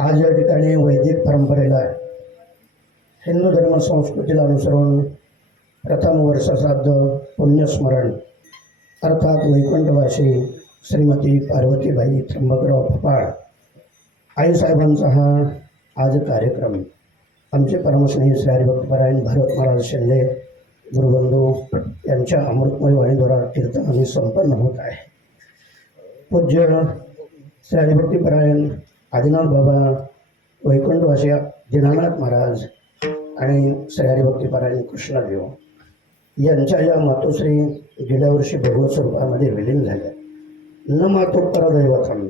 आज या ठिकाणी वैदिक परंपरेला हिंदू धर्म संस्कृतीला अनुसरून प्रथम वर्षश्राद्ध पुण्यस्मरण अर्थात वैकुंठवासी श्रीमती पार्वतीबाई त्र्यंबकराव फपाळ आईसाहेबांचा हा आज कार्यक्रम आमचे परमस्नेही श्री हरिभक्तपरायण भारत महाराज शिंदे गुरुबंधू यांच्या अमृतमय वाणीद्वारा कीर्तनाने संपन्न होत आहे. पूज्य श्री हरिभक्तपरायण आदिनाथ बाबा वैकुंठवासी दीनानाथ महाराज आणि श्री हरिभक्तपरायण कृष्णदेव यांच्या या मातोश्री गेल्या वर्षी भगवत स्वरूपामध्ये विलीन झाल्या. न मातो परदैवतम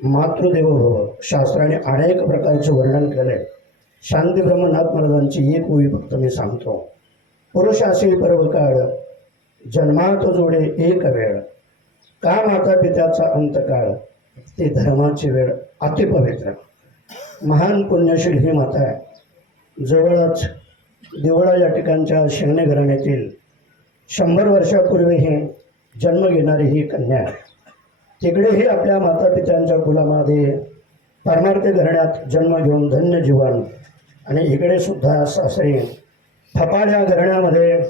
मातृदेवो भव शास्त्राने अनेक प्रकारचे वर्णन केले. शांती ब्रह्मनाथ महाराजांची एक ओळी फक्त मी सांगतो. पुरुष असेल पर्वकाळ जन्मात जोडे एक वेळ का माता पित्याचा अंतकाळ ते धर्माची वेळ अतिपवित्र महान पुण्यशील ही माता आहे. जवळच देवळा या ठिकाणच्या शिंगणे घराण्यातील 100 वर्षापूर्वी ही जन्म घेणारी ही कन्या तिकडेही आपल्या मातापित्यांच्या कुलामध्ये परमार्थ घराण्यात जन्म घेऊन धन्य जीवन आणि इकडे सुद्धा सासरी फपाळ या घराण्यामध्ये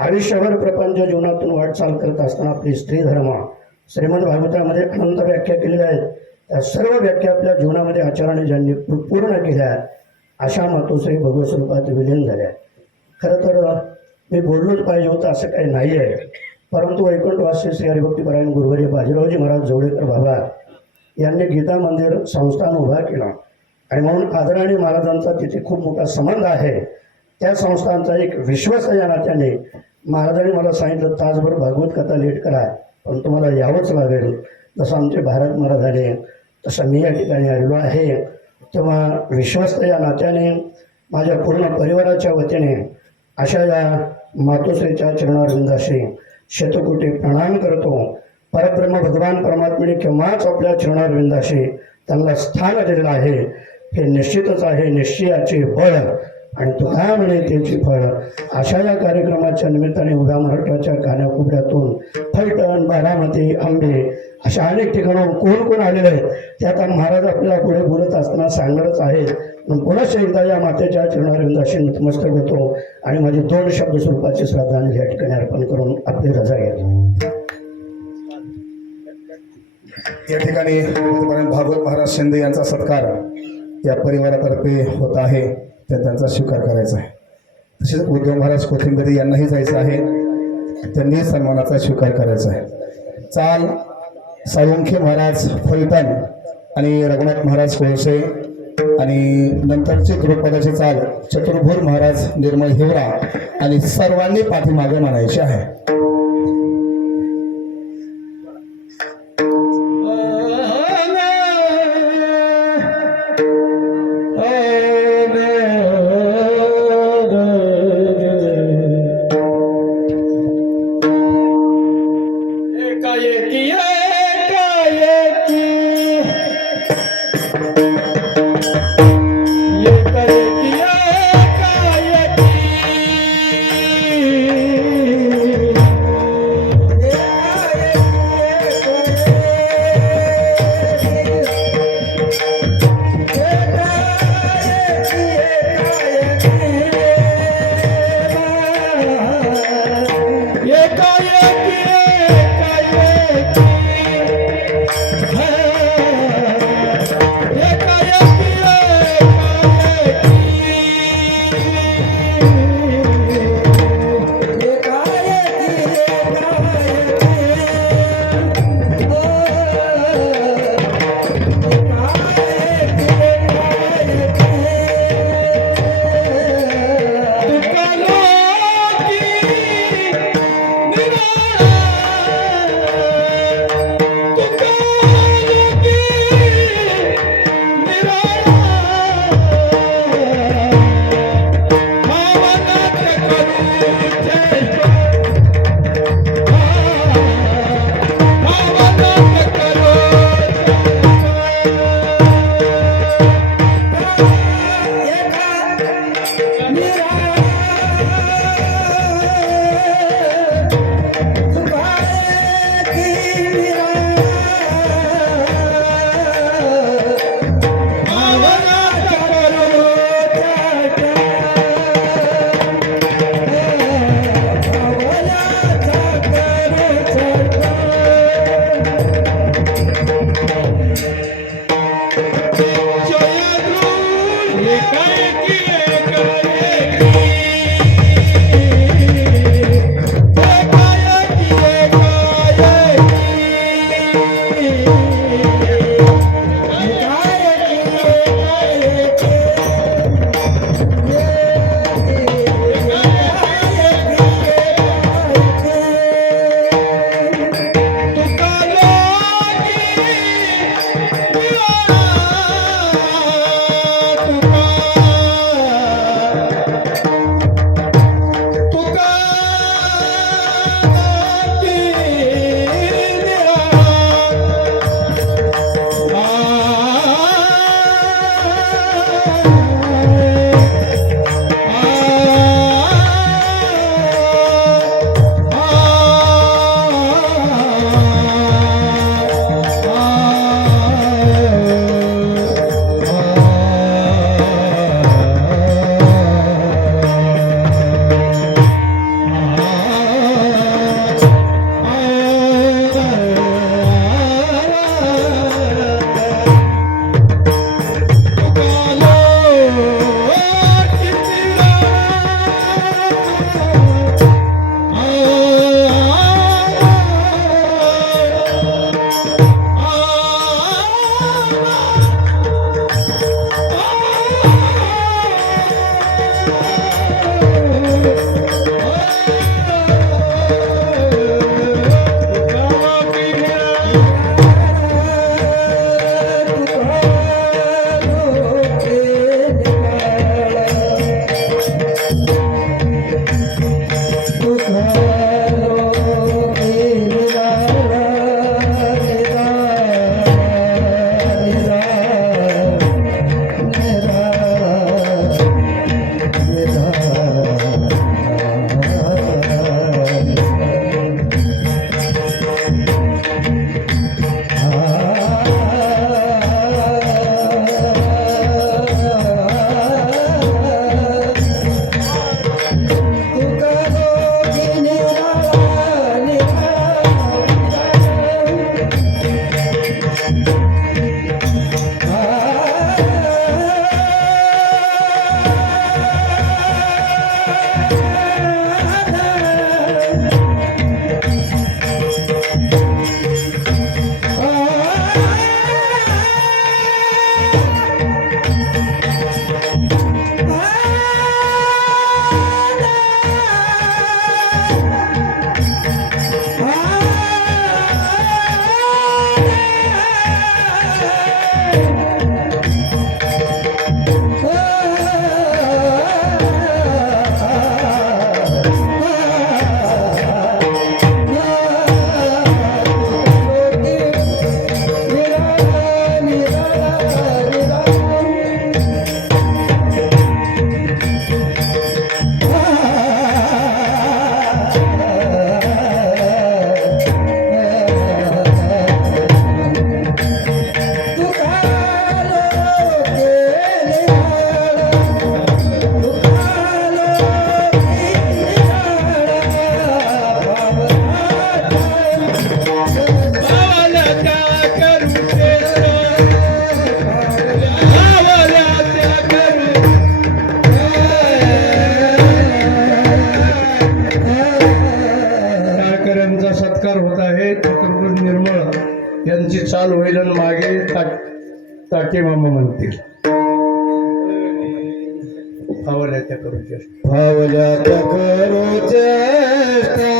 आयुष्यभर प्रपंच जीवनातून वाटचाल करत असताना आपली स्त्री धर्म श्रीमद भागवतामध्ये अनंत व्याख्या केलेल्या आहेत. त्या सर्व व्याख्या आपल्या जीवनामध्ये आचरणाने ज्यांनी पूर्ण केल्या अशा मातोश्री भगवत स्वरूपात विलीन झाल्या. खरं तर मी बोललोच पाहिजे होतं असं काही नाही आहे, परंतु वैकुंठवासी श्री हरिभक्तपरायण गुरुवर्य बाजीरावजी महाराज जवळेकर बाबा यांनी गीता मंदिर संस्थान उभा केला आणि म्हणून आदरणीय महाराजांचा तिथे खूप मोठा संबंध आहे. त्या संस्थांचा एक विश्वास या नात्याने महाराजांनी मला सांगितलं तासभर भागवत कथा लेट करा पण तुम्हाला यावंच लागेल. जसं आमचे भारत महाराज आले तसं मी या ठिकाणी आलेलो आहे. तेव्हा विश्वस्त या नात्याने माझ्या पूर्ण परिवाराच्या वतीने अशा या मातोश्रीच्या चरणारविंदाशी शतकोटी प्रणाम करतो. परब्रह्म भगवान परमात्म्याने केव्हाच आपल्या चरणारविंदाशी त्यांना स्थान दिलेलं आहे हे निश्चितच आहे. निश्चयाचे बळ आणि तुका म्हणे त्याची फळ. अशा या कार्यक्रमाच्या निमित्ताने उभ्या महाराष्ट्राच्या कानाकोपऱ्यातून फलटण बारामती आंबे अशा अनेक ठिकाणाहून कोण कोण आलेले आहेत ते आता महाराज आपल्याला पुढे बोलत असताना सांगणारच आहे. पण पुन्हा एकदा या मातेच्या चरणारविंदाशी नतमस्तक होतो आणि माझी 2 शब्द स्वरूपाची श्रद्धांजली या ठिकाणी अर्पण करून आपली रजा घेतो. या ठिकाणी भागवत महाराज शिंदे यांचा सत्कार या परिवारातर्फे होत आहे त्या त्यांचा स्वीकार करायचा आहे. तसेच उद्धव महाराज कोथिंबरी यांनाही जायचं आहे, त्यांनी सन्मानाचा स्वीकार करायचा आहे. चाल साळुंखे महाराज फलटण आणि रघुनाथ महाराज कोळसे आणि नंतरचे गुरुपदाची चाल चतुर्भुज महाराज निर्मळ हिवरा आणि सर्वांनी पाठीमागे मानायचे आहे. Yeah. टाळकऱ्यांचा सत्कार होत आहे. चतुर्भुज निर्मळ यांची चाल होईल आणि मागे टाके मामा म्हणतील. फावल्या त्या करू चेष्टा. भावल्या त्या करू चेष्टा.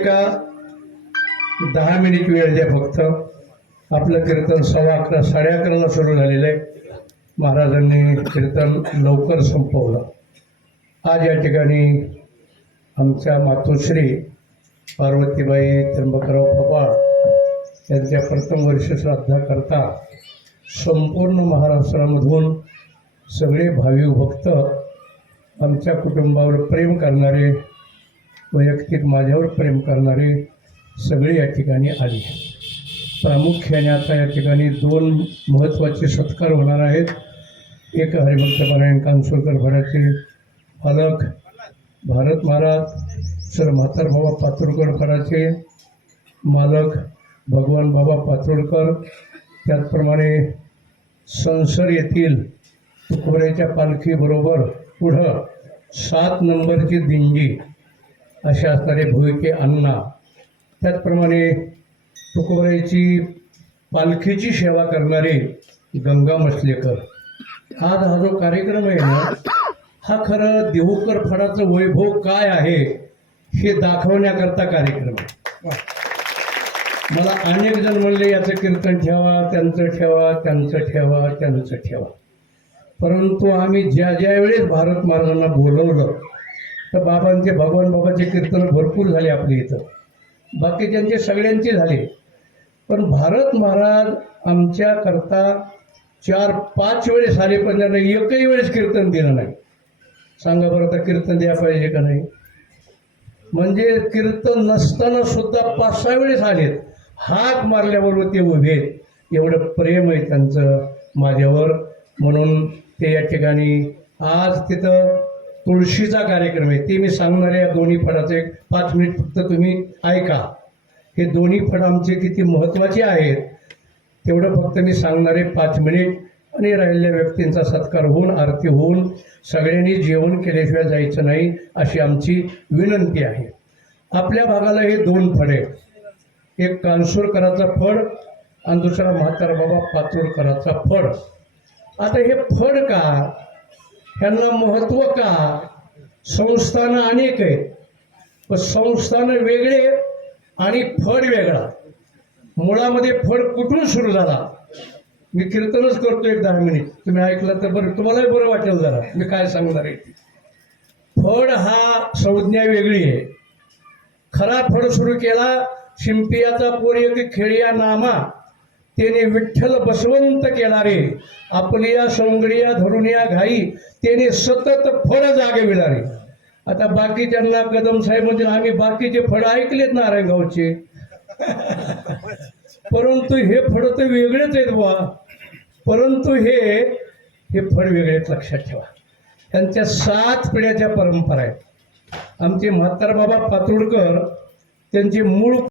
का 10 मिनिट वेळ द्या फक्त. आपलं कीर्तन 11:15 11:30ला सुरू झालेलं आहे. महाराजांनी कीर्तन लवकर संपवलं. आज या ठिकाणी आमच्या मातोश्री पार्वतीबाई त्र्यंबकराव फपाळ यांच्या प्रथम वर्ष श्राद्धा करता संपूर्ण महाराष्ट्रामधून सगळे भाविक भक्त, आमच्या कुटुंबावर प्रेम करणारे, वैयक्तिक माझ्यावर प्रेम करणारे सगळे या ठिकाणी आले. प्रामुख्याने आता या ठिकाणी 2 महत्त्वाचे सत्कार होणार आहेत. एक हरिभक्तपरायण कानसूरकर फडाचे पालक भारत महाराज सर म्हातारबाबा पातुरकर फडाचे मालक भगवान बाबा पातुरकर, त्याचप्रमाणे संसर येथील तुकोबऱ्याच्या पालखीबरोबर पुढं 7 नंबरची दिंडी असे असणारे भुईके अण्णा, त्याचप्रमाणे तुकोबऱ्याची पालखीची सेवा करणारे गंगा मसलेकर. आज हा जो कार्यक्रम आहे ना, हा खरं देहूकर फडाचं वैभव काय आहे हे दाखवण्याकरता कार्यक्रम आहे. मला अनेक जण म्हणले याचं कीर्तन ठेवा, त्यांचं ठेवा, त्यांचं ठेवा, त्यांचं ठेवा. परंतु आम्ही ज्या वेळेस भारत महाराजांना बोलवलं तर बाबांचे भगवान बाबाचे कीर्तन भरपूर झाले आपल्या इथं, बाकीच्यांचे सगळ्यांचे झाले. पण भारत महाराज आमच्याकरता 4-5 वेळेस आले, पण त्यांना एकही वेळेस कीर्तन दिलं नाही. सांगा बरं, आता कीर्तन द्या पाहिजे का नाही? म्हणजे कीर्तन नसताना सुद्धा 5-6 वेळेस आलेत. हाक मारल्याबरोबर ते उभे. एवढं प्रेम आहे त्यांचं माझ्यावर. म्हणून ते या ठिकाणी आज तिथं तुळशीचा कार्यक्रम आहे. ते मी सांगणार आहे. या दोन्ही फडाचं एक 5 मिनिट फक्त तुम्ही ऐका. हे दोन्ही फड आमचे किती महत्त्वाचे आहेत तेवढं फक्त मी सांगणार आहे 5 मिनिट. आणि राहिलेल्या व्यक्तींचा सत्कार होऊन, आरती होऊन सगळ्यांनी जेवण केल्याशिवाय जायचं नाही अशी आमची विनंती आहे. आपल्या भागाला हे 2 फड आहेत. एक कानसूरकराचा फड आणि दुसरा म्हातारबाबा पातुरकराचा फड. आता हे फड का, ह्यांना महत्त्व का? संस्थानं अनेक आहेत, पण संस्थानं वेगळे आणि फड वेगळा. मुळामध्ये फड कुठून सुरू झाला? मी कीर्तनच करतो एक 10 मिनिट, तुम्ही ऐकलं तर बरं, तुम्हालाही बरं वाटेल जरा मी काय सांगणार आहे. फड हा संज्ञा वेगळी आहे. खरा फड सुरू केला शिंपियाचा पोर एक खेळिया नामा, त्याने विठ्ठल बसवंत केला रे, आपलिया सौंगडिया धरून या घाई, त्याने सतत फड जागविला रे. आता बाकीच्यांना कदम साहेब म्हणजे आम्ही बाकीचे फड ऐकलेत नारायणगावचे, परंतु हे फड तर वेगळेच आहेत बुवा. परंतु हे फड वेगळेच, लक्षात ठेवा. त्यांच्या 7 पिढ्याच्या परंपरा आहेत. आमचे म्हातारबाबा पातुरकर त्यांचे मूळ